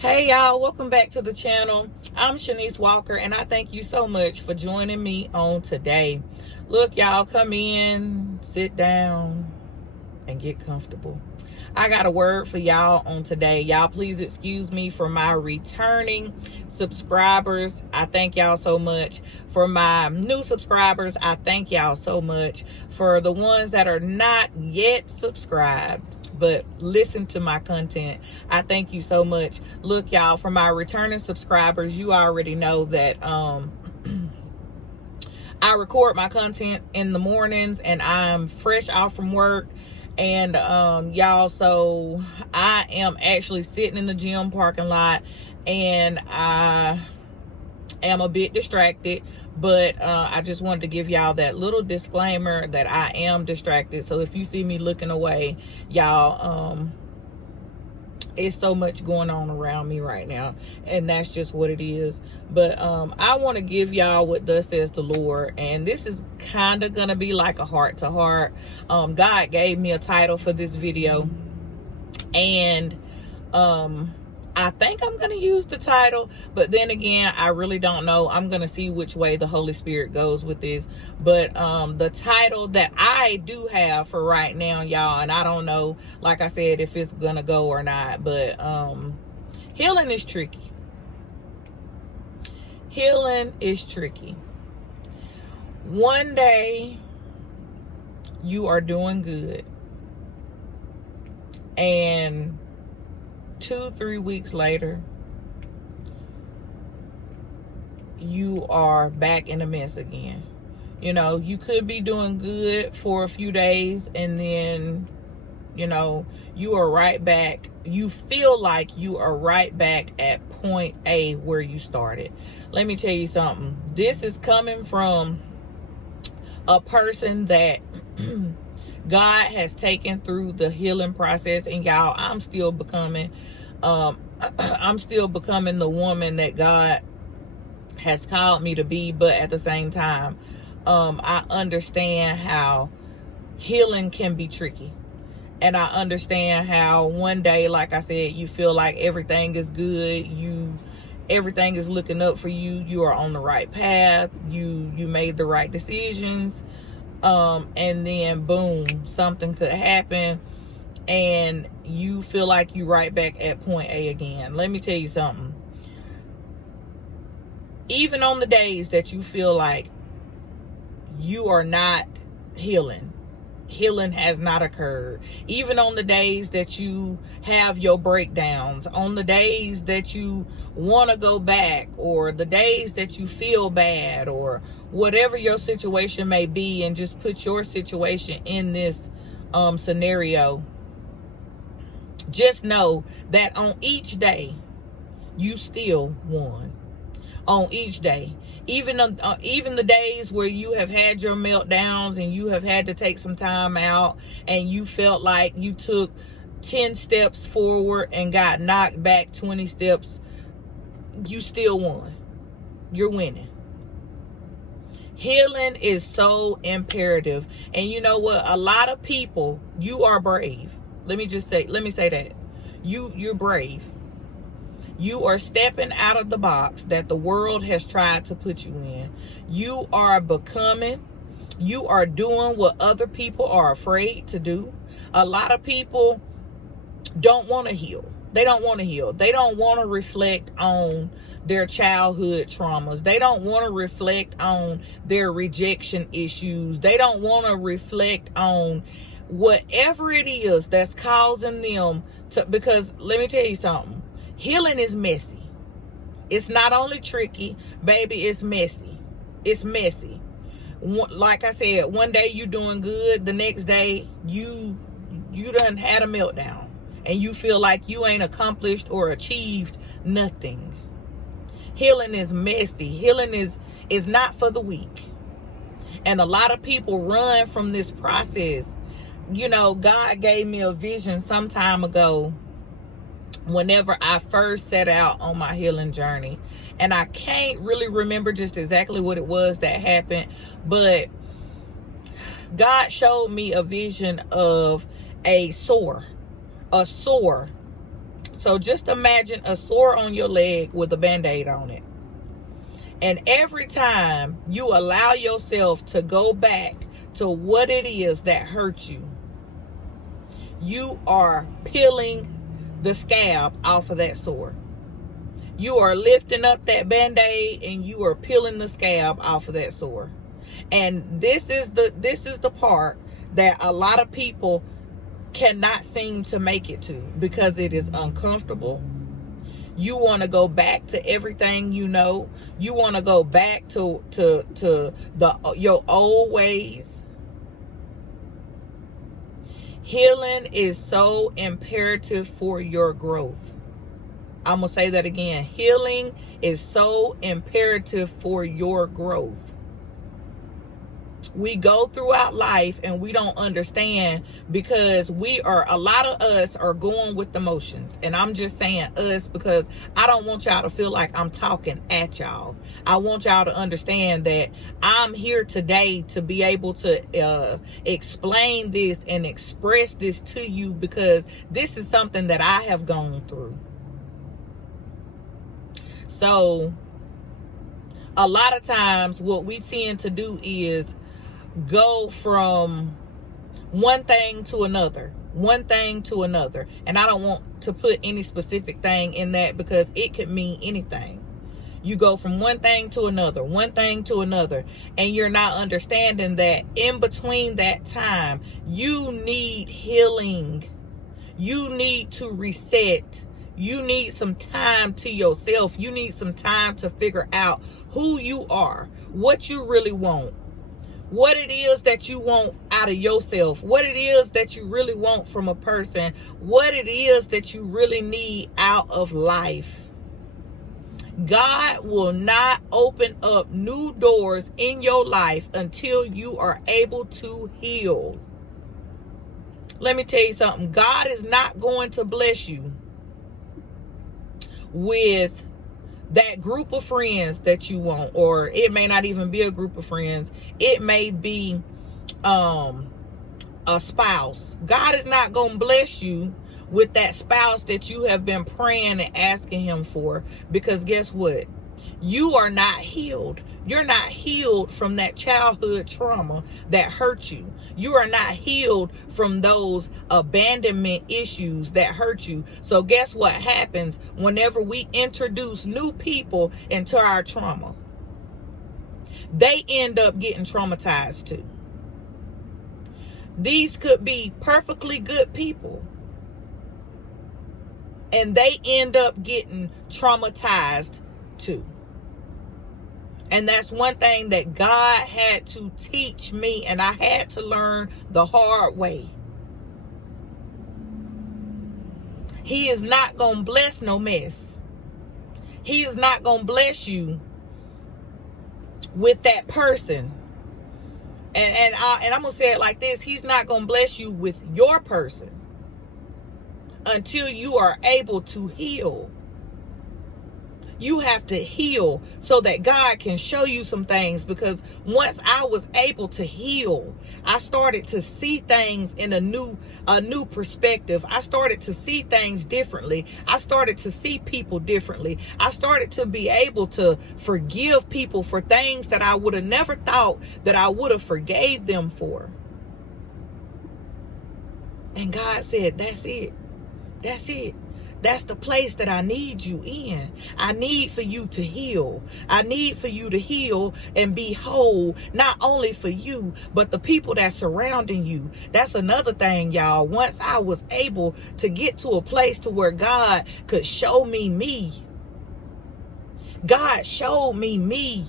Hey y'all, welcome back to the channel. I'm Sha'Nese Walker and I thank you so much for joining me on today. Look y'all, come in, sit down, and get comfortable. I got a word for y'all on today. Y'all please excuse me for my returning subscribers. I thank y'all so much. For my new subscribers, I thank y'all so much. For the ones that are not yet subscribed but listen to my content, I thank you so much. Look y'all, for my returning subscribers, you already know that I record my content in the mornings and I'm fresh off from work. And y'all, so I am actually sitting in the gym parking lot and I am a bit distracted, but I just wanted to give y'all that little disclaimer that I am distracted. So if you see me looking away, y'all, it's so much going on around me right now, and that's just what it is. But I want to give y'all what thus says the Lord, and this is kind of gonna be like a heart to heart. God gave me a title for this video, and I think I'm going to use the title, but then again, I really don't know. I'm going to see which way the Holy Spirit goes with this. But the title that I do have for right now, y'all, and I don't know, like I said, if it's going to go or not, but healing is tricky. Healing is tricky. One day, you are doing good, and 2-3 weeks later, you are back in a mess again. You know, you could be doing good for a few days and then, you know, you are right back. You feel like you are right back at point A where you started. Let me tell you something. This is coming from a person that God has taken through the healing process, and y'all, I'm still becoming the woman that God has called me to be. But at the same time, I understand how healing can be tricky, and I understand how one day, like I said, you feel like everything is good, everything is looking up for you, you are on the right path, you made the right decisions. And then boom, something could happen and you feel like you right back at point A again. Let me tell you something. Even on the days that you feel like you are not healing has not occurred. Even on the days that you have your breakdowns, on the days that you want to go back, or the days that you feel bad, or whatever your situation may be, and just put your situation in this scenario, just know that on each day you still won. On each day, even the days where you have had your meltdowns and you have had to take some time out and you felt like you took 10 steps forward and got knocked back 20 steps, you still won. You're winning. Healing is so imperative. And you know what? A lot of people, you are brave. Let me say that. You're brave. You are stepping out of the box that the world has tried to put you in. You are becoming. You are doing what other people are afraid to do. A lot of people don't want to heal. They don't want to heal. They don't want to reflect on their childhood traumas. They don't want to reflect on their rejection issues. They don't want to reflect on whatever it is that's causing them to, because let me tell you something. Healing is messy. It's not only tricky, baby, it's messy. It's messy. Like I said, one day you doing good, the next day you done had a meltdown and you feel like you ain't accomplished or achieved nothing. Healing is messy. Healing is not for the weak. And a lot of people run from this process. You know, God gave me a vision some time ago whenever I first set out on my healing journey. And I can't really remember just exactly what it was that happened, but God showed me a vision of a sore So just imagine a sore on your leg with a Band-Aid on it. And every time you allow yourself to go back to what it is that hurt you, you are peeling the scab off of that sore. You are lifting up that Band-Aid and you are peeling the scab off of that sore. And this is the part that a lot of people cannot seem to make it to, because it is uncomfortable. You want to go back to everything you know. You want to go back to your old ways. Healing is so imperative for your growth. I'm going to say that again. Healing is so imperative for your growth. We go throughout life and we don't understand, because a lot of us are going with the motions. And I'm just saying us because I don't want y'all to feel like I'm talking at y'all. I want y'all to understand that I'm here today to be able to explain this and express this to you, because this is something that I have gone through. So a lot of times what we tend to do is go from one thing to another. And I don't want to put any specific thing in that, because it could mean anything. You go from one thing to another, and you're not understanding that in between that time, you need healing. You need to reset. You need some time to yourself. You need some time to figure out who you are, what you really want, what it is that you want out of yourself, what it is that you really want from a person, what it is that you really need out of life. God will not open up new doors in your life until you are able to heal. Let me tell you something. God is not going to bless you with that group of friends that you want, or it may not even be a group of friends. It may be a spouse. God is not going to bless you with that spouse that you have been praying and asking him for, because guess what? You are not healed. You're not healed from that childhood trauma that hurt you. You are not healed from those abandonment issues that hurt you. So guess what happens whenever we introduce new people into our trauma? They end up getting traumatized too. These could be perfectly good people, and they end up getting traumatized too. And that's one thing that God had to teach me, and I had to learn the hard way. He is not going to bless no mess. He is not going to bless you with that person. And I'm going to say it like this. He's not going to bless you with your person until you are able to heal. You have to heal so that God can show you some things, because once I was able to heal, I started to see things in a new perspective. I started to see things differently. I started to see people differently. I started to be able to forgive people for things that I would have never thought that I would have forgave them for. And God said, that's it. That's it. That's the place that I need you in. I need for you to heal. I need for you to heal and be whole, not only for you, but the people that's surrounding you. That's another thing, y'all. Once I was able to get to a place to where God could show me me. God showed me me.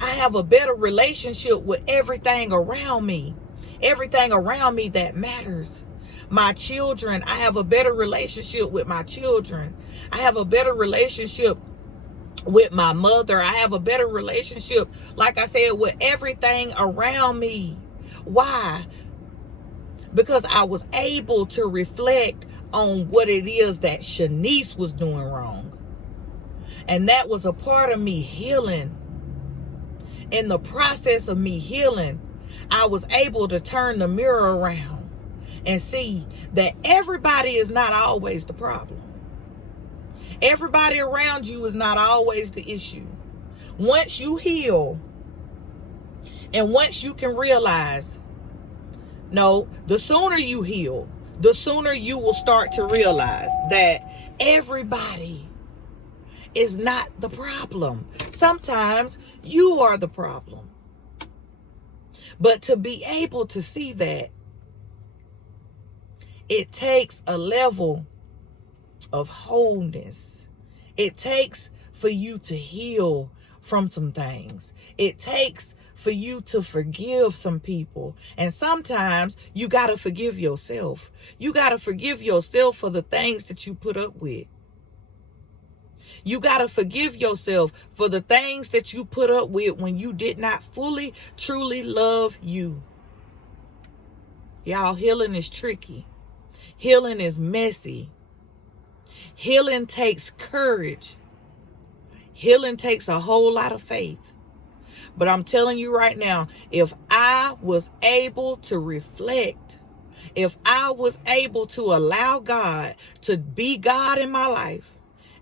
I have a better relationship with everything around me. Everything around me that matters. My children, I have a better relationship with my children. I have a better relationship with my mother. I have a better relationship, like I said, with everything around me. Why? Because I was able to reflect on what it is that Sha'Nese was doing wrong. And that was a part of me healing. In the process of me healing, I was able to turn the mirror around and see that everybody is not always the problem. Everybody around you is not always the issue. Once you heal, and once you can realize, no, the sooner you heal, the sooner you will start to realize that everybody is not the problem. Sometimes you are the problem. But to be able to see that, it takes a level of wholeness. It takes for you to heal from some things. It takes for you to forgive some people. And sometimes you got to forgive yourself. You got to forgive yourself for the things that you put up with. You got to forgive yourself for the things that you put up with when you did not fully, truly love you. Y'all, healing is tricky. Healing is messy. Healing takes courage. Healing takes a whole lot of faith. But I'm telling you right now, if I was able to reflect, if I was able to allow God to be God in my life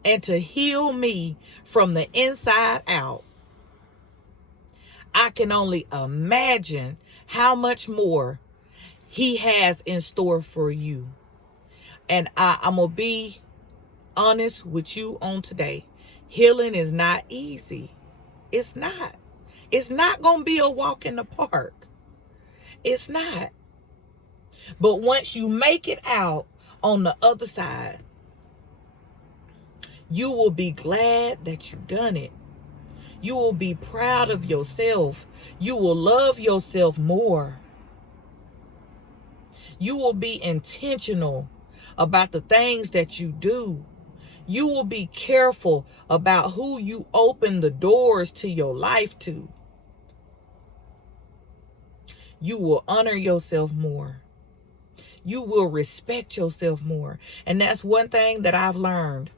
and to heal me from the inside out, I can only imagine how much more He has in store for you. And I'm going to be honest with you on today. Healing is not easy. It's not. It's not going to be a walk in the park. It's not. But once you make it out on the other side, you will be glad that you've done it. You will be proud of yourself. You will love yourself more. You will be intentional about the things that you do. You will be careful about who you open the doors to your life to. You will honor yourself more. You will respect yourself more. And that's one thing that I've learned.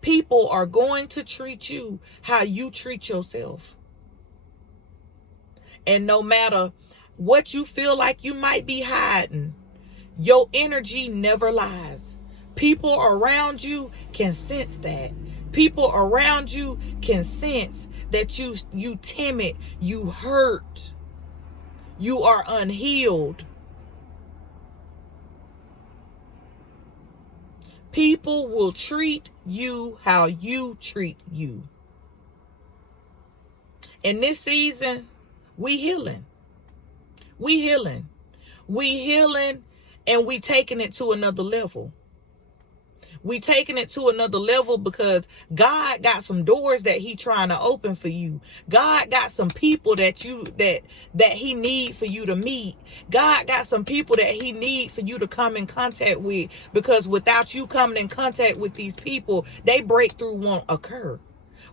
People are going to treat you how you treat yourself. And no matter what you feel like you might be hiding, your energy never lies. People around you can sense that. People around you can sense that you timid, you hurt, you are unhealed. People will treat you how you treat you. In this season, we healing. We healing. We healing, and we taking it to another level. We taking it to another level because God got some doors that He trying to open for you. God got some people that He need for you to meet. God got some people that He need for you to come in contact with, because without you coming in contact with these people, they breakthrough won't occur.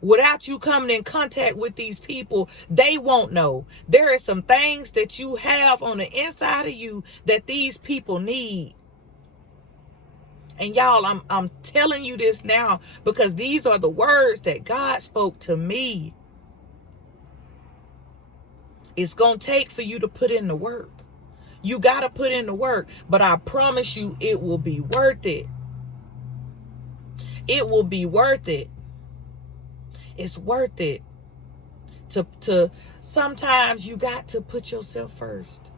Without you coming in contact with these people, they won't know. There are some things that you have on the inside of you that these people need. And y'all, I'm telling you this now because these are the words that God spoke to me. It's going to take for you to put in the work. You got to put in the work, but I promise you it will be worth it. It will be worth it. It's worth it. To sometimes you got to put yourself first.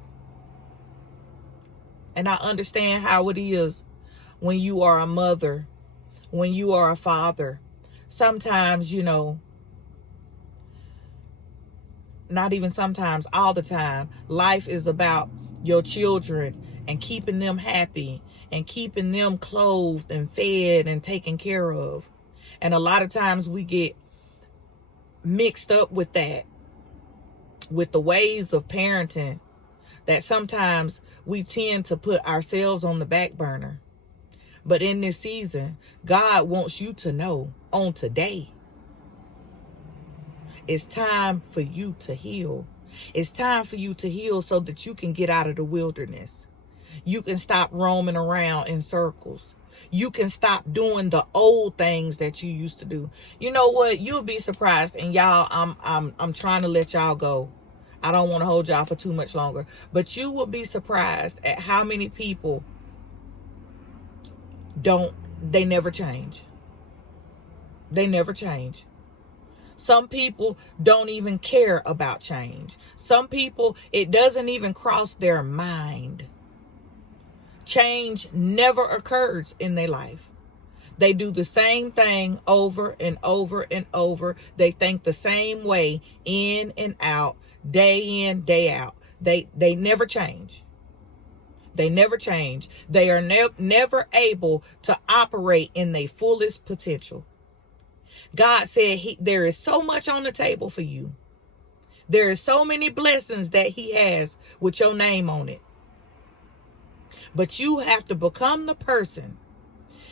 And I understand how it is when you are a mother, when you are a father. Sometimes, not even sometimes, all the time, life is about your children and keeping them happy and keeping them clothed and fed and taken care of. And a lot of times we get mixed up with that, with the ways of parenting, that sometimes we tend to put ourselves on the back burner. But in this season, God wants you to know on today, it's time for you to heal. It's time for you to heal so that you can get out of the wilderness. You can stop roaming around in circles. You can stop doing the old things that you used to do. You know what? You'll be surprised. And y'all, I'm trying to let y'all go. I don't want to hold y'all for too much longer, but you will be surprised at how many people they never change. They never change. Some people don't even care about change. Some people, it doesn't even cross their mind. Change never occurs in their life. They do the same thing over and over and over. They think the same way in and out, day in, day out. They never change. They never change. They are never able to operate in their fullest potential. God said there is so much on the table for you. There is so many blessings that he has with your name on it. But you have to become the person.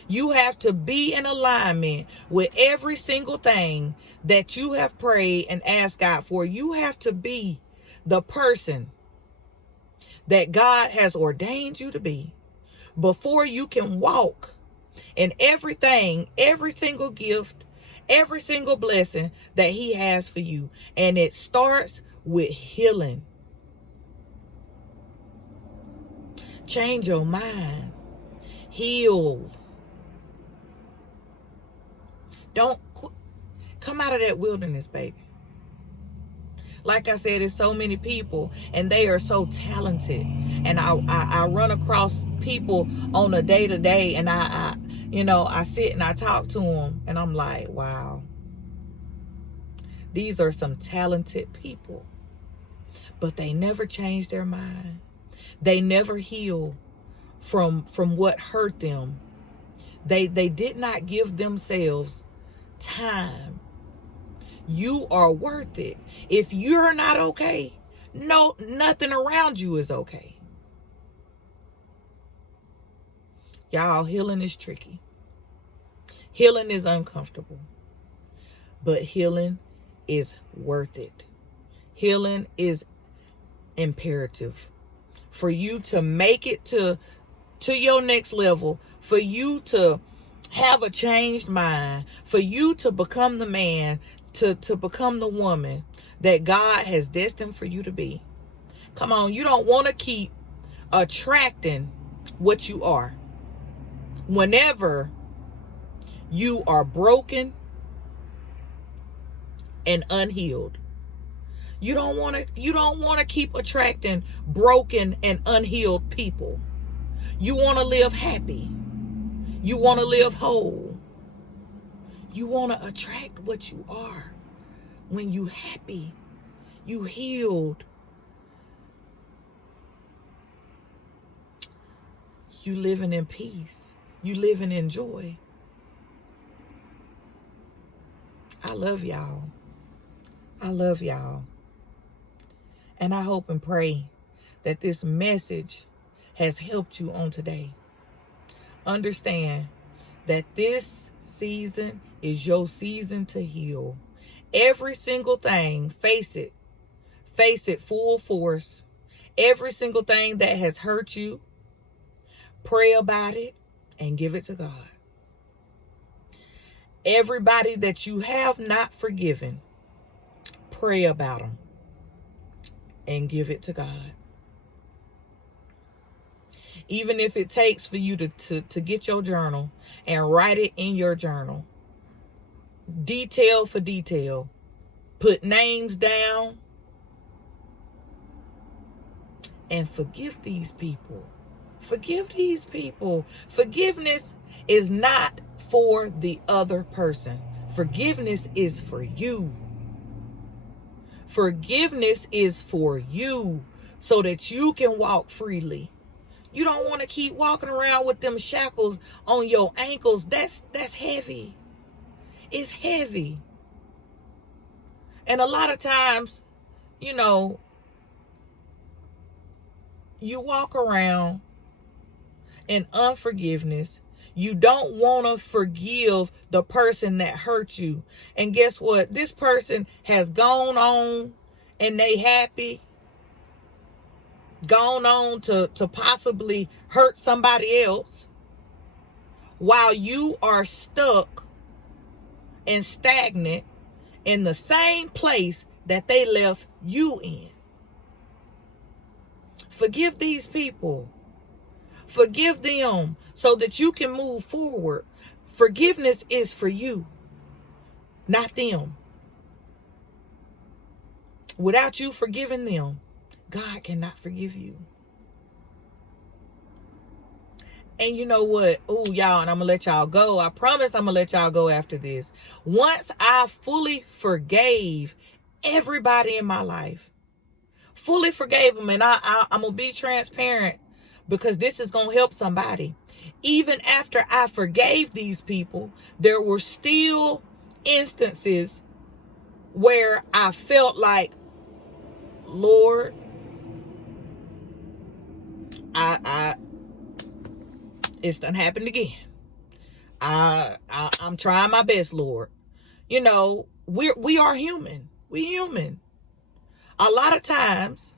You have to be in alignment with every single thing that you have prayed and asked God for. You have to be the person that God has ordained you to be before you can walk in everything, every single gift, every single blessing that he has for you. And it starts with healing. Change your mind. Heal. Don't come out of that wilderness, baby. Like I said, there's so many people and they are so talented. And I run across people on a day-to-day, and I sit and I talk to them and I'm like, wow, these are some talented people, but they never change their mind. They never heal from what hurt them. They did not give themselves time. You are worth it. If you're not okay, nothing around you is okay. Y'all, healing is tricky. Healing is uncomfortable. But healing is worth it. Healing is imperative. For you to make it to your next level, for you to have a changed mind, for you to become the man, to become the woman that God has destined for you to be. Come on, you don't want to keep attracting what you are. Whenever you are broken and unhealed, you don't want to keep attracting broken and unhealed people. You want to live happy. You want to live whole. You want to attract what you are. When you happy, you healed, you living in peace, you living in joy. I love y'all. I love y'all. And I hope and pray that this message has helped you on today. Understand that this season is your season to heal. Every single thing, face it full force. Every single thing that has hurt you, pray about it and give it to God. Everybody that you have not forgiven, pray about them and give it to God. Even if it takes for you to get your journal and write it in your journal, detail for detail, put names down, and forgive these people. Forgive these people. Forgiveness is not for the other person. Forgiveness is for you. Forgiveness is for you so that you can walk freely. You don't want to keep walking around with them shackles on your ankles. That's heavy. It's heavy. And a lot of times, you walk around in unforgiveness. You don't want to forgive the person that hurt you. And guess what? This person has gone on and they happy. Gone on to possibly hurt somebody else. While you are stuck and stagnant in the same place that they left you in. Forgive these people. Forgive them so that you can move forward. Forgiveness is for you, not them. Without you forgiving them, God cannot forgive you. And you know what? Oh, y'all, and I'm going to let y'all go. I promise I'm going to let y'all go after this. Once I fully forgave everybody in my life, fully forgave them, and I'm going to be transparent because this is going to help somebody. Even after I forgave these people, there were still instances where I felt like, Lord, it's done happened again. I'm trying my best, Lord. You know, we are human. We human. A lot of times,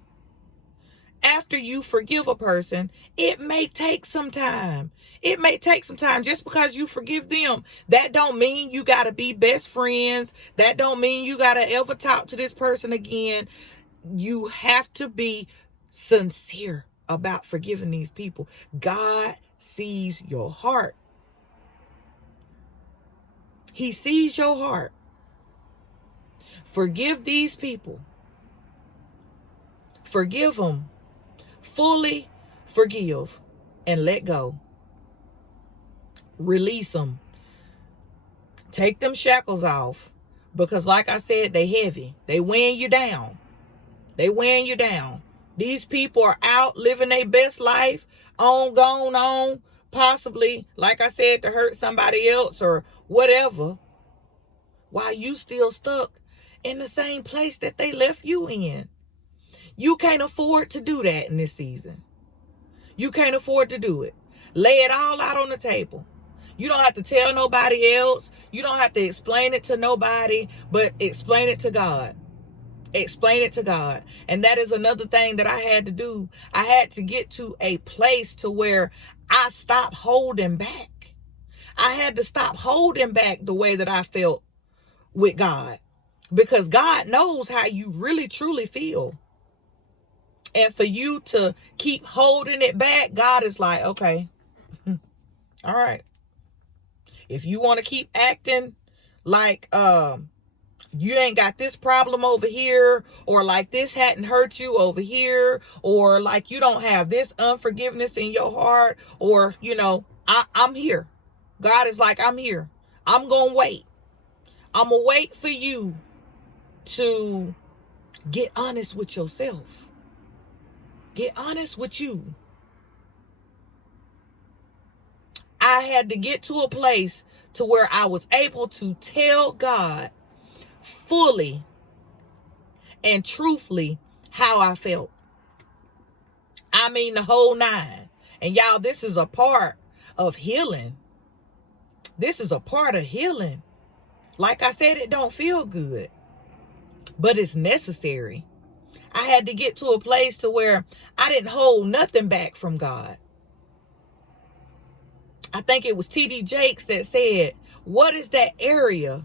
after you forgive a person, it may take some time. It may take some time. Just because you forgive them, that don't mean you got to be best friends. That don't mean you got to ever talk to this person again. You have to be sincere about forgiving these people. God sees your heart. He sees your heart. Forgive these people. Forgive them. Fully forgive and let go. Release them. Take them shackles off. Because like I said, they heavy. They weighing you down. They weighing you down. These people are out living their best life, going on, possibly, like I said, to hurt somebody else or whatever, while you still stuck in the same place that they left you in. You can't afford to do that in this season. You can't afford to do it. Lay it all out on the table. You don't have to tell nobody else. You don't have to explain it to nobody, but explain it to God. Explain it to God. And that is another thing that I had to do. I had to get to a place to where I stopped holding back. I had to stop holding back the way that I felt with God, because God knows how you really truly feel. And for you to keep holding it back, God is like, okay, all right. If you want to keep acting like you ain't got this problem over here, or like this hadn't hurt you over here, or like you don't have this unforgiveness in your heart, or, you know, I'm here. God is like, I'm here. I'm going to wait. I'm going to wait for you to get honest with yourself. Get honest with you. I had to get to a place to where I was able to tell God fully and truthfully how I felt. I mean, the whole nine. And y'all, this is a part of healing. This is a part of healing. Like I said, it don't feel good, but it's necessary. I had to get to a place to where I didn't hold nothing back from God. I think it was T.D. Jakes that said, what is that area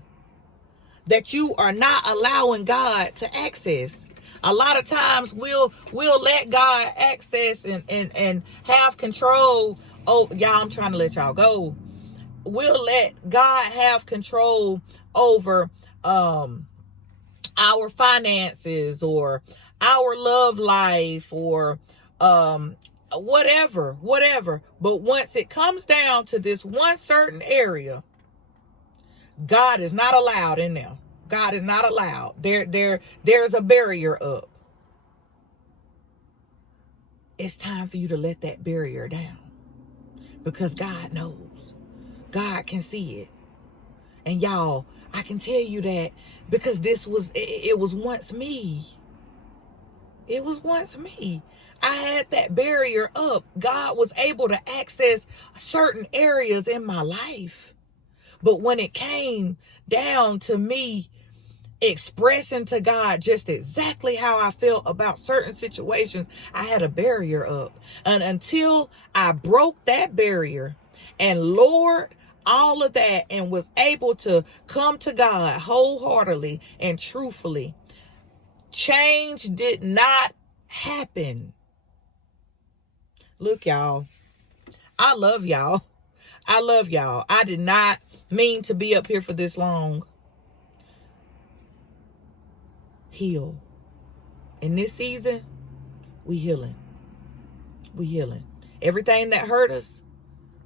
that you are not allowing God to access? A lot of times we'll let God access and have control. Oh, y'all, I'm trying to let y'all go. We'll let God have control over our finances or our love life or whatever. But once it comes down to this one certain area, God is not allowed in there. God is not allowed. There's a barrier up. It's time for you to let that barrier down, because God knows. God can see it. And y'all, I can tell you that because it was once me. It was once me. I had that barrier up. God was able to access certain areas in my life. But when it came down to me expressing to God just exactly how I felt about certain situations, I had a barrier up. And until I broke that barrier and lowered all of that and was able to come to God wholeheartedly and truthfully, change did not happen. Look, y'all. I love y'all. I love y'all. I did not mean to be up here for this long. Heal. In this season, we healing. We healing. Everything that hurt us,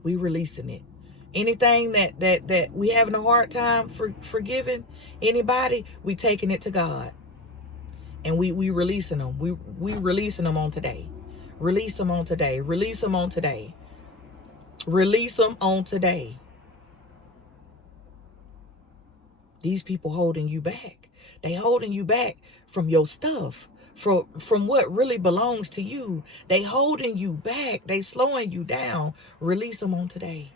we releasing it. Anything that we having a hard time forgiving anybody, we taking it to God. And we releasing them. We releasing them on today. Release them on today. Release them on today. Release them on today. These people holding you back. They holding you back from your stuff. From what really belongs to you. They holding you back. They slowing you down. Release them on today.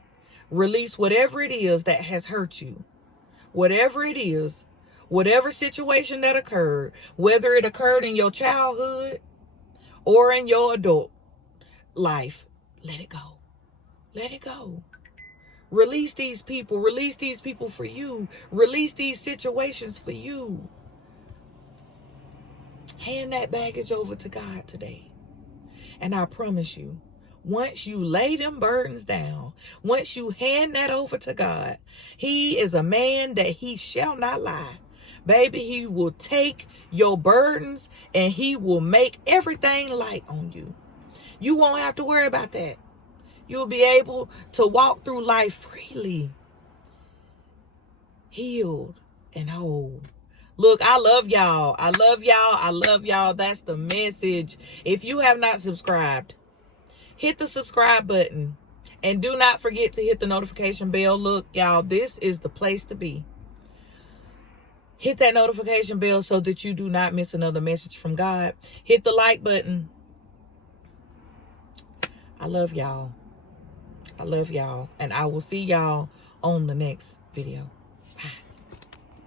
Release whatever it is that has hurt you. Whatever it is. Whatever situation that occurred. Whether it occurred in your childhood or in your adult life. Let it go. Let it go. Release these people. Release these people for you. Release these situations for you. Hand that baggage over to God today. And I promise you, once you lay them burdens down, once you hand that over to God, he is a man that he shall not lie. Baby, he will take your burdens and he will make everything light on you. You won't have to worry about that. You'll be able to walk through life freely, healed and whole. Look, I love y'all. I love y'all. I love y'all. That's the message. If you have not subscribed, hit the subscribe button. And do not forget to hit the notification bell. Look, y'all, this is the place to be. Hit that notification bell so that you do not miss another message from God. Hit the like button. I love y'all. I love y'all. And I will see y'all on the next video.